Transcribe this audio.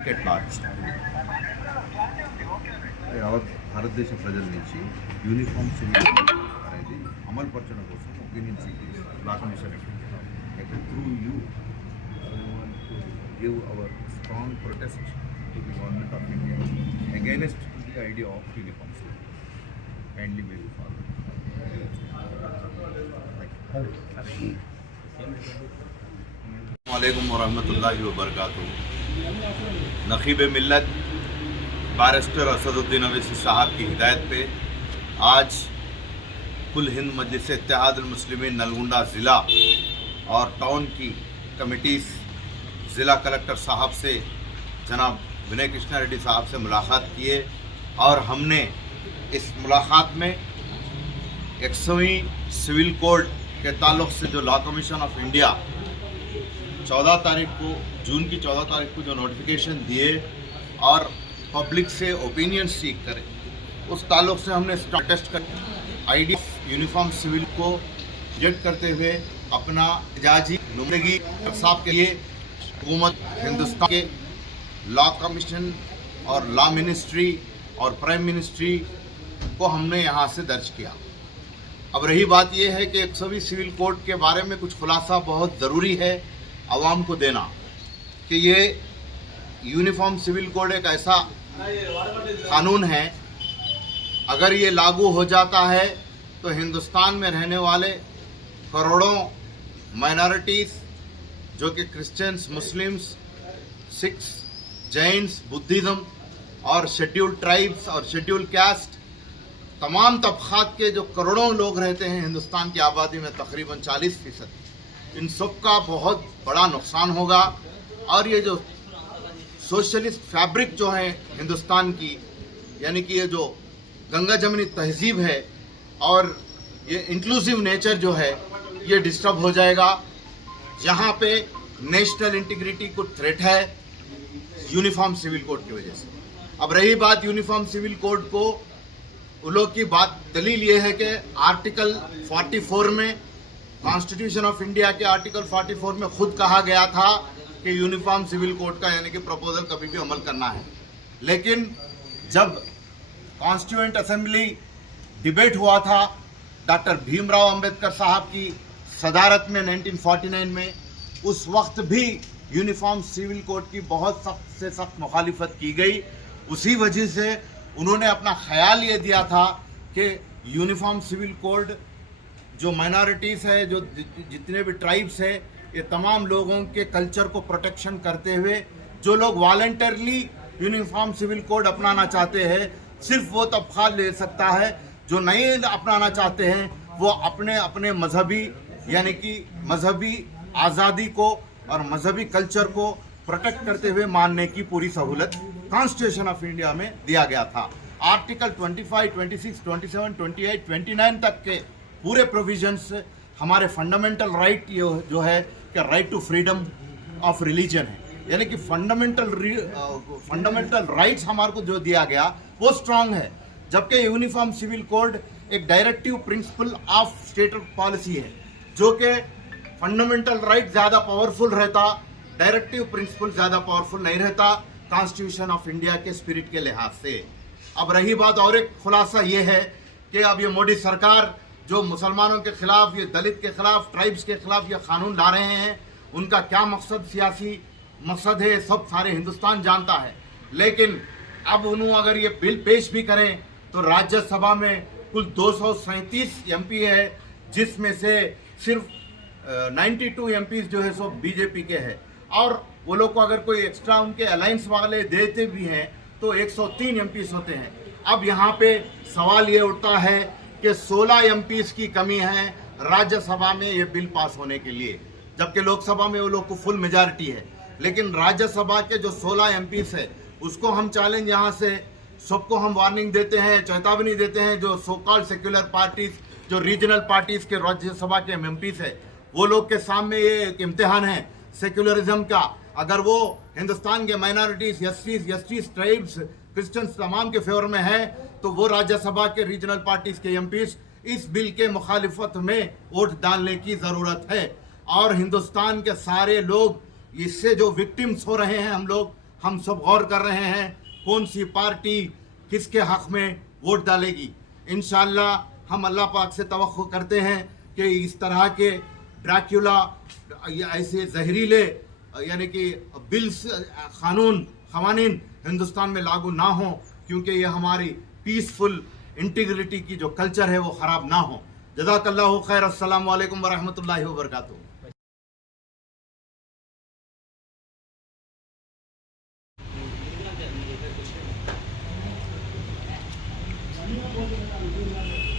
at large. యావత్ భారతదేశ ప్రజల నుంచి యూనిఫామ్ సివిల్ అనేది అమలు పరచడం కోసం ఒపీనియన్ సీకర్స్ లా కమిషన్ అయితే through you give our strong protest to the government of India against the idea of uniform civil. Kindly may be forward. अस्सलामुअलैकुम वरहमतुल्लाहि वबरकातुहू। नक़ीब मिल्लत बैरिस्टर असदुद्दीन अवैसी साहब की हिदायत पे आज कुल हिंद मजलिस इत्तेहादुल मुस्लिमीन नलगुंडा ज़िला और टाउन की कमिटीज़ ज़िला कलेक्टर साहब से जनाब विनय कृष्णा रेड्डी साहब से मुलाकात किए और हमने इस मुलाकात में 100वीं सिविल कोड के ताल्लुक़ से जो लॉ कमीशन ऑफ इंडिया 14 तारीख को जून की 14 तारीख को जो नोटिफिकेशन दिए और पब्लिक से ओपिनियन सीख करें, उस ताल्लुक़ से हमने टेस्ट कर आईडी यूनिफॉर्म सिविल को रिजेक्ट करते हुए अपना इजाज़ी नुमाइंदगी साहब के लिए हुकूमत हिंदुस्तान के लॉ कमीशन और लॉ मिनिस्ट्री और प्राइम मिनिस्ट्री को हमने यहाँ से दर्ज किया। अब रही बात यह है कि 100वीं सिविल कोड के बारे में कुछ खुलासा बहुत ज़रूरी है आवाम को देना कि ये यूनिफॉर्म सिविल कोड एक ऐसा कानून है, अगर ये लागू हो जाता है तो हिंदुस्तान में रहने वाले करोड़ों माइनॉरिटीज़ जो कि Christians, Muslims, Sikhs, Jains, Buddhism और शेड्यूल्ड ट्राइब्स और शेड्यूल्ड कास्ट, तमाम तबक़ात के जो करोड़ों लोग रहते हैं हिंदुस्तान की आबादी में तकरीबन 40%, इन सब का बहुत बड़ा नुकसान होगा। और ये जो सोशलिस्ट फैब्रिक जो है हिंदुस्तान की, यानी कि ये जो गंगा जमनी तहजीब है और ये इंक्लूसिव नेचर जो है, ये डिस्टर्ब हो जाएगा। जहाँ पे नेशनल इंटीग्रिटी को थ्रेट है यूनिफॉर्म सिविल कोड की वजह से। अब रही बात यूनिफॉर्म सिविल कोड को, उन लोग की बात दलील ये है कि आर्टिकल 44 में कॉन्स्टिट्यूशन ऑफ इंडिया के आर्टिकल 44 में खुद कहा गया था कि यूनिफॉर्म सिविल कोड का यानी कि प्रपोजल कभी भी अमल करना है। लेकिन जब कॉन्स्टिट्यूएंट असेंबली डिबेट हुआ था डॉक्टर भीमराव अंबेडकर साहब की सदारत में 1949 में, उस वक्त भी यूनिफॉर्म सिविल कोड की बहुत सख्त से सख्त मुखालिफत की गई। उसी वजह से उन्होंने अपना ख्याल ये दिया था कि यूनिफॉर्म सिविल कोड जो माइनॉरिटीज़ है, जो जितने भी ट्राइब्स है, ये तमाम लोगों के कल्चर को प्रोटेक्शन करते हुए जो लोग वॉलंटरली यूनिफॉर्म सिविल कोड अपनाना चाहते हैं, सिर्फ वो तबका ले सकता है। जो नहीं अपनाना चाहते हैं वो अपने अपने मजहबी यानी कि मजहबी आज़ादी को और मजहबी कल्चर को प्रोटेक्ट करते हुए मानने की पूरी सहूलत कॉन्स्टिट्यूशन ऑफ इंडिया में दिया गया था। आर्टिकल 25, 26, 27, 28, 29 तक के पूरे प्रोविजंस हमारे फंडामेंटल राइट ये जो है कि right to freedom of religion है, यानी कि फंडामेंटल राइट्स हमारे को जो दिया गया वो स्ट्रांग है। जबकि यूनिफॉर्म सिविल कोड एक directive principle of state policy है, जो कि फंडामेंटल राइट ज़्यादा पावरफुल रहता, डायरेक्टिव प्रिंसिपल ज़्यादा पावरफुल नहीं रहता कॉन्स्टिट्यूशन ऑफ इंडिया के स्पिरिट के लिहाज से। अब रही बात, और एक खुलासा ये है कि अब ये मोदी सरकार जो मुसलमानों के खिलाफ, ये दलित के खिलाफ, ट्राइब्स के खिलाफ ये कानून ला रहे हैं, उनका क्या मकसद, सियासी मकसद है, सब सारे हिंदुस्तान जानता है। लेकिन अब उन्होंने अगर ये बिल पेश भी करें तो राज्यसभा में कुल 237 MP है, जिसमें से सिर्फ 92 MPs जो है सो बीजेपी के हैं, और वो लोग को अगर कोई एक्स्ट्रा उनके अलायंस वाले देते भी हैं तो 103 MPs होते हैं। अब यहाँ पे सवाल ये उठता है कि 16 MPs की कमी है राज्यसभा में ये बिल पास होने के लिए, जबकि लोकसभा में वो लोग को फुल मेजॉरिटी है। लेकिन राज्यसभा के जो 16 MPs है उसको हम चैलेंज यहाँ से सबको हम वार्निंग देते हैं, चेतावनी देते हैं। जो सो कॉल्ड सेक्युलर पार्टीज, जो रीजनल पार्टीज के राज्यसभा के MPs है, वो लोग के सामने ये एक इम्तिहान है सेक्युलरिज्म का। अगर वो हिंदुस्तान के माइनॉरिटीज, एसटीज, ट्राइब्स, क्रिश्चियंस तमाम के फेवर में है तो वो राज्यसभा के रीजनल पार्टीज के MPs इस बिल के मुखालिफत में वोट डालने की ज़रूरत है। और हिंदुस्तान के सारे लोग इससे जो विक्टिम्स हो रहे हैं, हम लोग हम सब गौर कर रहे हैं कौन सी पार्टी किसके हक़ में वोट डालेगी। इंशाअल्लाह हम अल्लाह पाक से तवक्को करते हैं कि इस तरह के ड्रैक्युला या ऐसे जहरीले यानी कि बिल्स क़वानीन हिंदुस्तान में लागू ना हो, क्योंकि ये हमारी पीसफुल इंटीग्रिटी की जो कल्चर है वो ख़राब ना हो। जज़ाकल्लाहु खैर। अस्सलामु अलैकुम वरहमतुल्लाहि वबरकातुहू। Ini